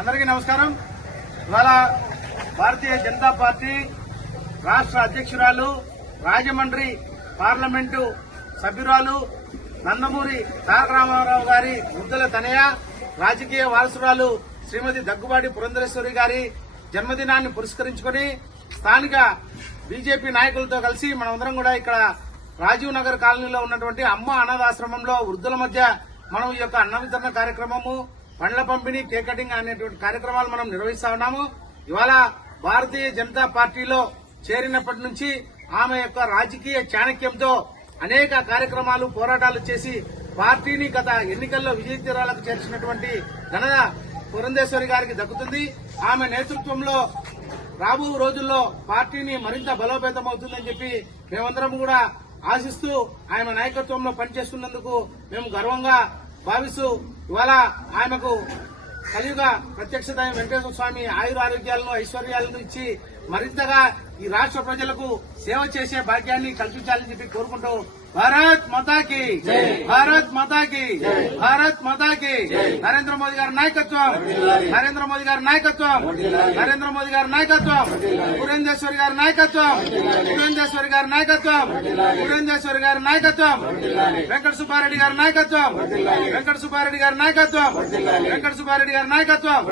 అందరికీ నమస్కారం. ఇవాళ భారతీయ జనతా పార్టీ రాష్ట్ర అధ్యక్షురాలు, రాజమండ్రి పార్లమెంటు సభ్యురాలు, నందమూరి తారక రామారావు గారి ముద్దుల తనయ, రాజకీయ వారసురాలు శ్రీమతి దగ్గుబాటి పురంధరేశ్వరి గారి జన్మదినాన్ని పురస్కరించుకుని స్థానిక బీజేపీ నాయకులతో కలిసి మనమందరం కూడా ఇక్కడ రాజీవ్ నగర్ కాలనీలో ఉన్నటువంటి అమ్మ అనాథాశ్రమంలో వృద్ధుల మధ్య మనం ఈ యొక్క అన్న వితరణ కార్యక్రమము, పండ్ల పంపిణీ, కేక్ కటింగ్ అనేటువంటి కార్యక్రమాలు మనం నిర్వహిస్తా ఉన్నాము. ఇవాళ భారతీయ జనతా పార్టీలో చేరినప్పటి నుంచి ఆమె యొక్క రాజకీయ చాణక్యంతో అనేక కార్యక్రమాలు, పోరాటాలు చేసి పార్టీని గత ఎన్నికల్లో విజయ తీరాలకు చేర్చినటువంటి ఘనత పురంధేశ్వరి గారికి దక్కుతుంది. ఆమె నేతృత్వంలో రాబో రోజుల్లో పార్టీని మరింత బలోపేతమవుతుందని చెప్పి మేమందరం కూడా ఆశిస్తూ ఆమె నాయకత్వంలో పనిచేస్తున్నందుకు మేము గర్వంగా భావిస్తూ ఇవాళ ఆమెకు కలియుగ ప్రత్యక్ష దైవం వెంకటేశ్వర స్వామి ఆయురారోగ్యాలను, ఐశ్వర్యాలను ఇచ్చి మరింతగా ఈ రాష్ట్ర ప్రజలకు సేవ చేసే భాగ్యాన్ని కల్పించాలని చెప్పి కోరుకుంటూ భారత్ మాతాకి, భారత్ మాతాకి, భారత్ మాతాకి. నరేంద్ర మోదీ గారి నాయకత్వం, నరేంద్ర మోదీ గారి నాయకత్వం, నరేంద్ర మోదీ గారి నాయకత్వం, పురంధేశ్వరి గారి నాయకత్వం, పురంధేశ్వరి గారి నాయకత్వం, పురంధేశ్వరి గారి నాయకత్వం, వెంకట సుబ్బారెడ్డి గారి నాయకత్వం, వెంకట సుబ్బారెడ్డి గారి నాయకత్వం, వెంకట సుబ్బారెడ్డి గారి నాయకత్వం.